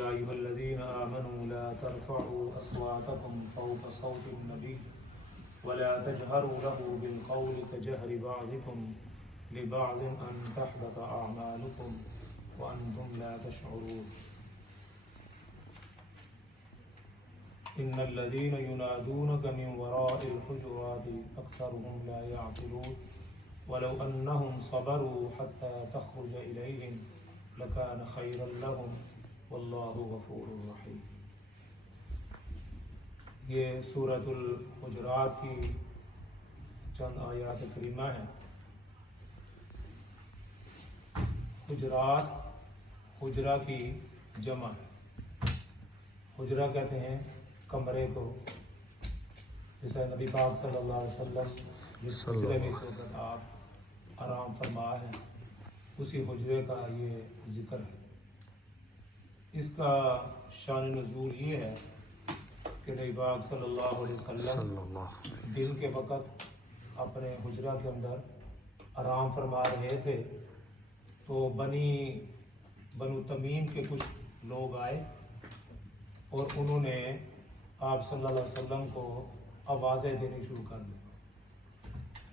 يا أيها الذين آمنوا لا ترفعوا أصواتكم فوق صوت النبي ولا تجهروا له بالقول كجهر بعضكم لبعض أن تحبط أعمالكم وأنتم لا تشعرون إن الذين ينادونك من وراء الحجرات أكثرهم لا يعقلون ولو أنهم صبروا حتى تخرج إليهم لكان خيرا لهم والله غفور رحيم. یہ سورۃ الحجرات کی چند آیات کریمہ ہیں. حجرات حجرہ کی جمع ہے. حجرہ کہتے ہیں کمرے کو، جیسے نبی پاک صلی اللہ علیہ وسلم جس حجرے میں اس وقت آپ آرام فرما ہیں اسی حجرے کا یہ ذکر ہے. اس کا شان نزول یہ ہے کہ نبی پاک صلی اللہ علیہ وسلم دن کے وقت اپنے حجرہ کے اندر آرام فرما رہے تھے تو بنو تمیم کے کچھ لوگ آئے اور انہوں نے آپ صلی اللہ علیہ وسلم کو آوازیں دینی شروع کر دی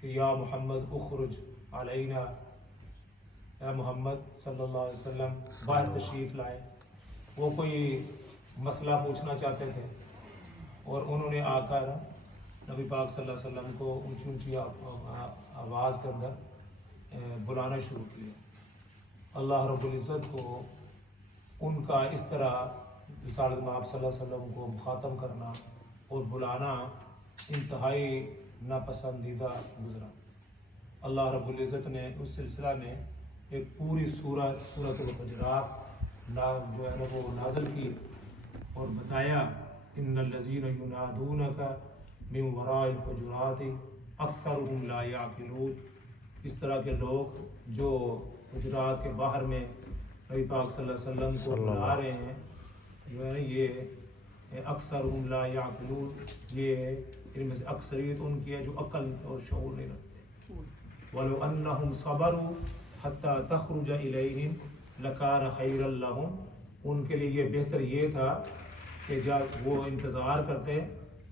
کہ یا محمد اخرج علینا، یا محمد صلی اللہ علیہ وسلم باہر تشریف لائے. وہ کوئی مسئلہ پوچھنا چاہتے تھے اور انہوں نے آ کر نبی پاک صلی اللہ علیہ وسلم کو اونچی اونچی آواز کے اندر بلانا شروع کیا. اللہ رب العزت کو ان کا اس طرح رسالت میں آپ صلی اللہ علیہ وسلم کو مخاطب کرنا اور بلانا انتہائی ناپسندیدہ گزرا. اللہ رب العزت نے اس سلسلہ میں ایک پوری سورۃ الحجرات جو ہے وہ نازل کی اور بتایا ان الذین ینادونک من وراء الحجرات اکثرهم لا یعقلون. اس طرح کے لوگ جو حجرات کے باہر میں نبی پاک صلی اللہ علیہ وسلم کو بلا رہے ہیں جو ہے یہ اکثرهم لا یعقلون، یہ ان میں سے اکثریت ان کی ہے جو عقل اور شعور نہیں رکھتے. وَلَوْ أَنَّهُمْ صَبَرُوا حَتَّى تَخْرُجَ إِلَيْهِمْ لَكَانَ خَيْرًا لَهُمْ. ان کے لیے یہ بہتر یہ تھا کہ جب وہ انتظار کرتے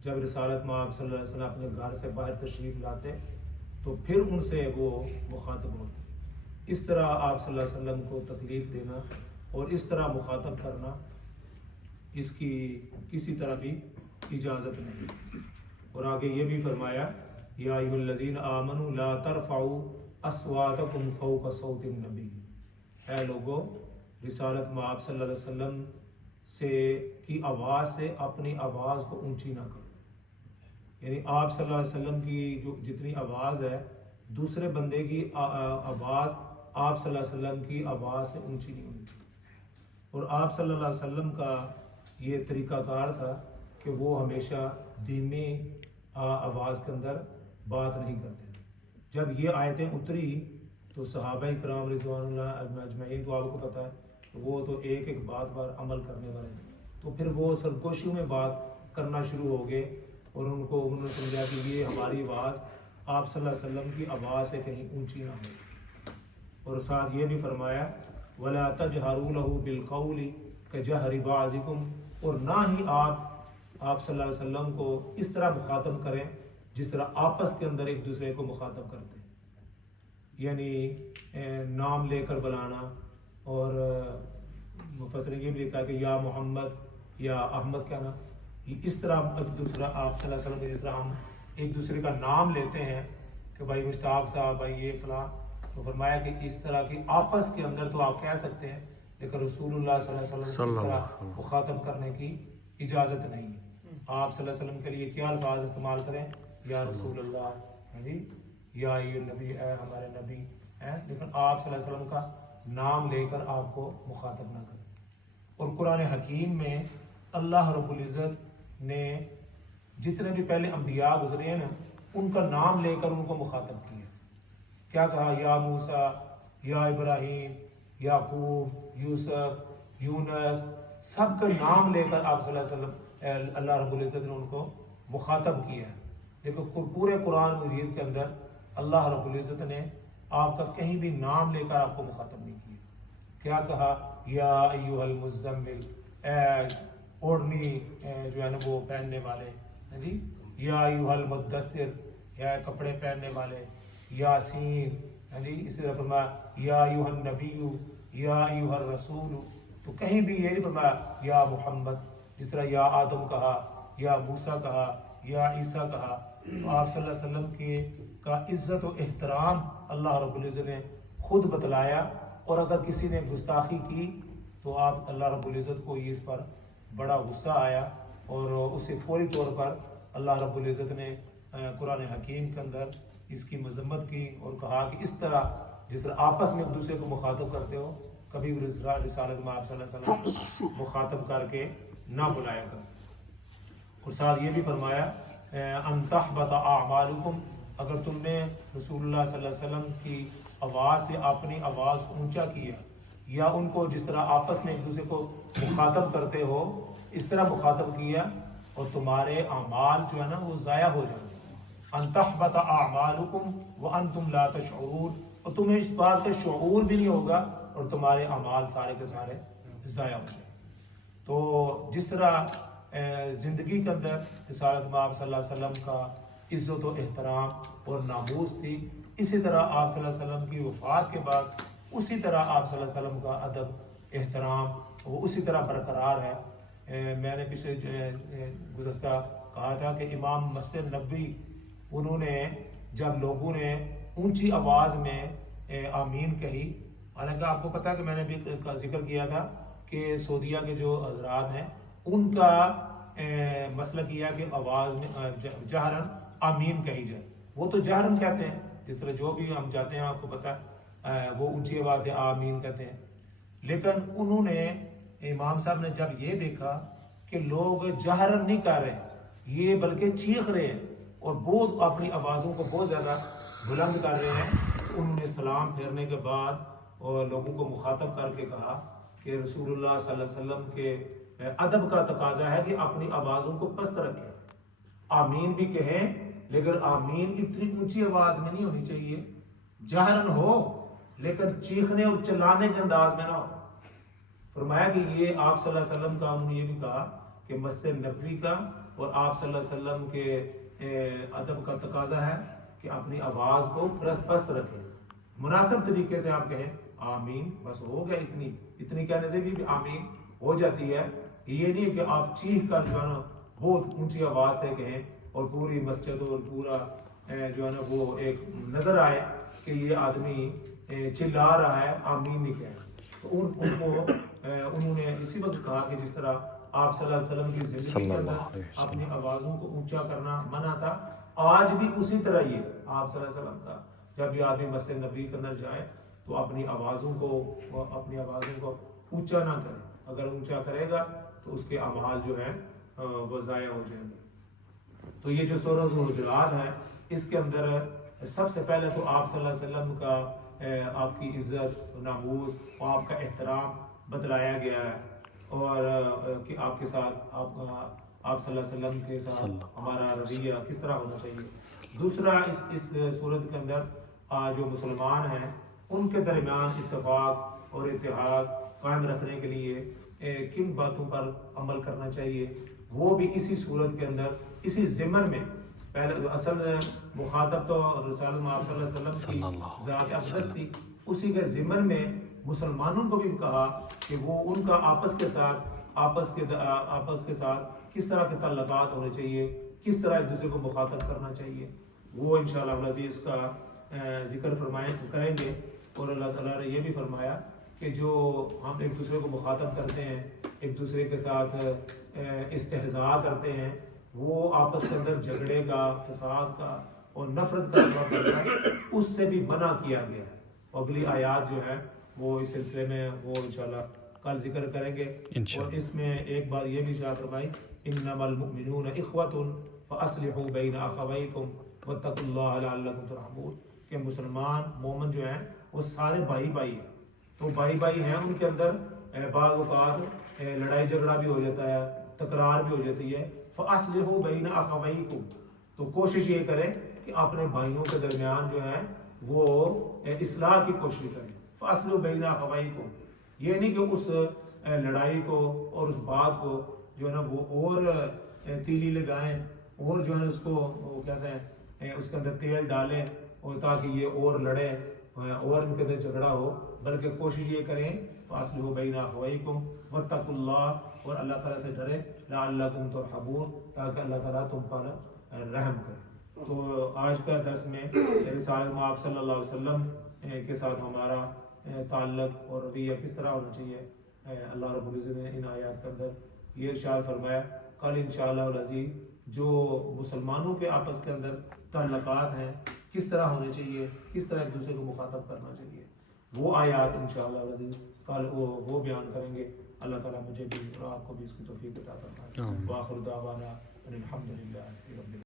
جب رسالت میں آپ صلی اللہ علیہ وسلم اپنے گھر سے باہر تشریف لاتے تو پھر ان سے وہ مخاطب ہوتے. اس طرح آپ صلی اللہ علیہ وسلم کو تکلیف دینا اور اس طرح مخاطب کرنا اس کی کسی طرح بھی اجازت نہیں. اور آگے یہ بھی فرمایا یا ایھا الذین آمنوا لا ترفعوا اصواتکم فوق صوت النبی. اے لوگو، رسالت میں آپ صلی اللہ علیہ وسلم کی آواز سے اپنی آواز کو اونچی نہ کرو. یعنی آپ صلی اللہ علیہ وسلم کی جو جتنی آواز ہے دوسرے بندے کی آواز آپ صلی اللہ علیہ وسلم کی آواز سے اونچی نہیں ہونی چاہیے. اور آپ صلی اللہ علیہ وسلم کا یہ طریقہ کار تھا کہ وہ ہمیشہ دھیمی آواز کے اندر بات نہیں کرتے. جب یہ آیتیں اتری تو صحابہ کرام رضوان اللہ اجمعین تو آپ کو پتہ ہے وہ تو ایک ایک بات پر عمل کرنے والے ہیں، تو پھر وہ سرگوشیوں میں بات کرنا شروع ہو گئے اور انہوں نے سمجھا کہ یہ ہماری آواز آپ صلی اللہ علیہ وسلم کی آواز سے کہیں اونچی نہ ہو. اور ساتھ یہ بھی فرمایا وَلَا تَجْهَرُوا لَهُ بِالْقَوْلِ كَجَهْرِ بَعْضِكُمْ. اور نہ ہی آپ صلی اللہ علیہ وسلم کو اس طرح مخاطب کریں جس طرح آپس کے اندر ایک دوسرے کو مخاطب کرتے ہیں، یعنی نام لے کر بلانا. اور مفسرین یہ بھی لکھا کہ یا محمد یا احمد کہنا. اس طرح ایک دوسرا آپ صلی اللہ علیہ وسلم کے جس طرح ہم ایک دوسرے کا نام لیتے ہیں کہ بھائی مشتاق صاحب، بھائی یہ فلاں، تو فرمایا کہ اس طرح کی آپس کے اندر تو آپ کہہ سکتے ہیں لیکن رسول اللہ صلی اللہ علیہ وسلم کو اس طرح مخاطب کرنے کی اجازت نہیں ہے. آپ صلی اللہ علیہ وسلم کے لیے کیا الفاظ استعمال کریں؟ یا رسول اللہ، یا یہ نبی، اے ہمارے نبی، لیکن آپ صلی اللہ علیہ وسلم کا نام لے کر آپ کو مخاطب نہ کریں. اور قرآن حکیم میں اللہ رب العزت نے جتنے بھی پہلے انبیاء گزرے ہیں نا ان کا نام لے کر ان کو مخاطب کیا. کیا کہا؟ یا موسیٰ، یا ابراہیم، یعقوب، یوسف، یونس، سب کا نام لے کر آپ صلی اللہ علیہ وسلم اللہ رب العزت نے ان کو مخاطب کیا ہے. لیکن پورے قرآن مجید کے اندر اللہ رب العزت نے آپ کا کہیں بھی نام لے کر آپ کو مخاطب نہیں کیا. کیا کہا؟ یا ایھا المزمل، اوڑھنی جو ہے نا وہ پہننے والے، جی یا ایھا المدثر، یا کپڑے پہننے والے، یاسین، جی اسی طرح فرمایا یا ایھا النبی، یا ایھا الرسول، تو کہیں بھی یہ نہیں فرمایا یا محمد، جس طرح یا آدم کہا، یا موسیٰ کہا، یا عیسیٰ کہا. تو آپ صلی اللہ علیہ وسلم کا عزت و احترام اللہ رب العزت نے خود بتلایا، اور اگر کسی نے گستاخی کی تو آپ اللہ رب العزت کو یہ اس پر بڑا غصہ آیا، اور اسے فوری طور پر اللہ رب العزت نے قرآن حکیم کے اندر اس کی مذمت کی، اور کہا کہ اس طرح جس طرح آپس میں ایک دوسرے کو مخاطب کرتے ہو، کبھی بھی رسالت میں آپ صلی اللہ علیہ وسلم مخاطب کر کے نہ بلایا کر. اور ساتھ یہ بھی فرمایا ان تحبط اعمالکم، اگر تم نے رسول اللہ صلی اللہ علیہ وسلم کی آواز سے اپنی آواز کو اونچا کیا، یا ان کو جس طرح آپس میں ایک دوسرے کو مخاطب کرتے ہو اس طرح مخاطب کیا، اور تمہارے اعمال جو ہے نا وہ ضائع ہو جائیں گے. ان تحبط اعمالکم وانتم لا تشعرون، اور تمہیں اس بات کا شعور بھی نہیں ہوگا، اور تمہارے اعمال سارے کے سارے ضائع ہو جائیں گے. تو جس طرح زندگی کے اندر رسالت میں آپ صلی اللہ علیہ وسلم کا عزت و احترام اور ناموس تھی، اسی طرح آپ صلی اللہ علیہ وسلم کی وفات کے بعد اسی طرح آپ صلی اللہ علیہ وسلم کا ادب احترام وہ اسی طرح برقرار ہے. میں نے پچھلے گزشتہ کہا تھا کہ امام مسجد نبوی انہوں نے جب لوگوں نے اونچی آواز میں آمین کہی، حالانکہ آپ کو پتہ ہے کہ میں نے بھی ذکر کیا تھا کہ سعودیہ کے جو حضرات ہیں ان کا مسئلہ کیا کہ آواز میں جہرن آمین کہی جائے. وہ تو جہرن کہتے ہیں، جس طرح جو بھی ہم جاتے ہیں آپ کو پتہ ہے وہ اونچی آواز سے آمین کہتے ہیں. لیکن انہوں نے امام صاحب نے جب یہ دیکھا کہ لوگ جہرن نہیں کر رہے، یہ بلکہ چیخ رہے ہیں اور بہت اپنی آوازوں کو بہت زیادہ بلند کر رہے ہیں، انہوں نے سلام پھیرنے کے بعد اور لوگوں کو مخاطب کر کے کہا کہ رسول اللہ صلی اللہ علیہ وسلم کے ادب کا تقاضا ہے کہ اپنی آوازوں کو پست رکھیں، آمین بھی کہیں لیکن آمین اتنی اونچی آواز میں نہیں ہونی چاہیے، جہرن ہو لیکن چیخنے اور چلانے کے انداز میں نہ ہو. فرمایا کہ یہ آپ صلی اللہ علیہ وسلم کا، انہوں نے یہ بھی کہا کہ مسجد نبوی کا اور آپ صلی اللہ علیہ وسلم کے ادب کا تقاضا ہے کہ اپنی آواز کو پست رکھیں، مناسب طریقے سے آپ کہیں آمین، بس ہو گیا، اتنی کہنے سے بھی آمین ہو جاتی ہے. یہ نہیں کہ آپ چیخ کر جو ہے نا بہت اونچی آواز سے کہیں اور پوری مسجد اور پورا جو ہے نا وہ ایک نظر آئے کہ یہ آدمی چلا رہا ہے، آمین نہیں کہہ. تو ان کو انہوں نے اسی وقت کہا کہ جس طرح آپ صلی اللہ علیہ وسلم کی زندگی کے اندر اپنی آوازوں کو اونچا کرنا منع تھا، آج بھی اسی طرح یہ آپ صلی اللہ علیہ وسلم کا جب یہ آدمی مسجد نبوی کے اندر جائے تو اپنی آوازوں کو اونچا نہ کرے. اگر اونچا کرے گا تو اس کے اعمال جو ہیں وہ ضائع ہو جائیں گے. تو یہ جو سورۃ الحجرات ہے اس کے اندر سب سے پہلے تو آپ صلی اللہ علیہ وسلم کا آپ کی عزت، ناموس اور آپ کا احترام بتلایا گیا ہے، اور کہ آپ کے ساتھ آپ صلی اللہ علیہ وسلم کے ساتھ ہمارا رویہ کس طرح ہونا چاہیے. دوسرا اس صورت کے اندر جو مسلمان ہیں ان کے درمیان اتفاق اور اتحاد قائم رکھنے کے لیے کن باتوں پر عمل کرنا چاہیے، وہ بھی اسی صورت کے اندر اسی ضمن میں. پہلے اصل مخاطب تو رسالت میں آپ صلی اللہ علیہ وسلم کی ذات اقدس تھی، اسی کے ضمن میں مسلمانوں کو بھی کہا کہ وہ ان کا آپس کے ساتھ کس طرح کے تعلقات ہونے چاہیے، کس طرح ایک دوسرے کو مخاطب کرنا چاہیے. وہ انشاءاللہ العزیز کا ذکر کریں گے. اور اللہ تعالیٰ نے یہ بھی فرمایا کہ جو ہم ایک دوسرے کو مخاطب کرتے ہیں، ایک دوسرے کے ساتھ استہزاء کرتے ہیں، وہ آپس کے اندر جھگڑے کا، فساد کا اور نفرت کا سبب بنتا ہے، اس سے بھی منع کیا گیا ہے. اگلی آیات جو ہے وہ اس سلسلے میں وہ انشاءاللہ کل ذکر کریں گے. اور اس میں ایک بات یہ بھی ارشاد فرمائی انما المؤمنون اخوۃ فاصلحوا بین اخویکم واتقوا اللہ لعلکم ترحمون، کہ مسلمان مومن جو ہیں وہ سارے بھائی ہیں. تو بھائی ہیں، ان کے اندر بعض اوقات لڑائی جھگڑا بھی ہو جاتا ہے، تکرار بھی ہو جاتی ہے. فاصلحوا بین اخویکم، تو کوشش یہ کریں کہ اپنے بھائیوں کے درمیان جو ہے وہ اصلاح کی کوشش کریں. فاصلحوا بین اخویکم، یہ نہیں کہ اس لڑائی کو اور اس بات کو جو ہے نا وہ اور تیلی لگائیں اور جو ہے نا اس کو وہ کہتے ہیں اس کے اندر تیل ڈالیں اور تاکہ یہ اور لڑے اور ان کے اندر جھگڑا ہو، بلکہ کوشش یہ کریں فاصلحوا بین اخویکم واتقوا اللہ، اور اللہ تعالیٰ سے ڈریں لعلکم ترحمون، تاکہ اللہ تعالیٰ تم پر رحم کرے۔ تو آج کا درس میں رسالت مآب صلی اللہ علیہ وسلم کے ساتھ ہمارا تعلق اور رویہ کس طرح ہونا چاہیے، اللہ رب العزت نے ان آیات کے اندر یہ ارشاد فرمایا۔ کل انشاءاللہ العزیز جو مسلمانوں کے آپس کے اندر تعلقات ہیں کس طرح ہونے چاہیے، کس طرح ایک دوسرے کو مخاطب کرنا چاہیے، وہ آیات انشاءاللہ العزیز کل وہ بیان کریں گے۔ اللہ تعالیٰ مجھے بھی اور آپ کو بھی اس کی توفیق عطا فرمائے۔ وآخر دعوانا ان الحمد للہ رب العالمین۔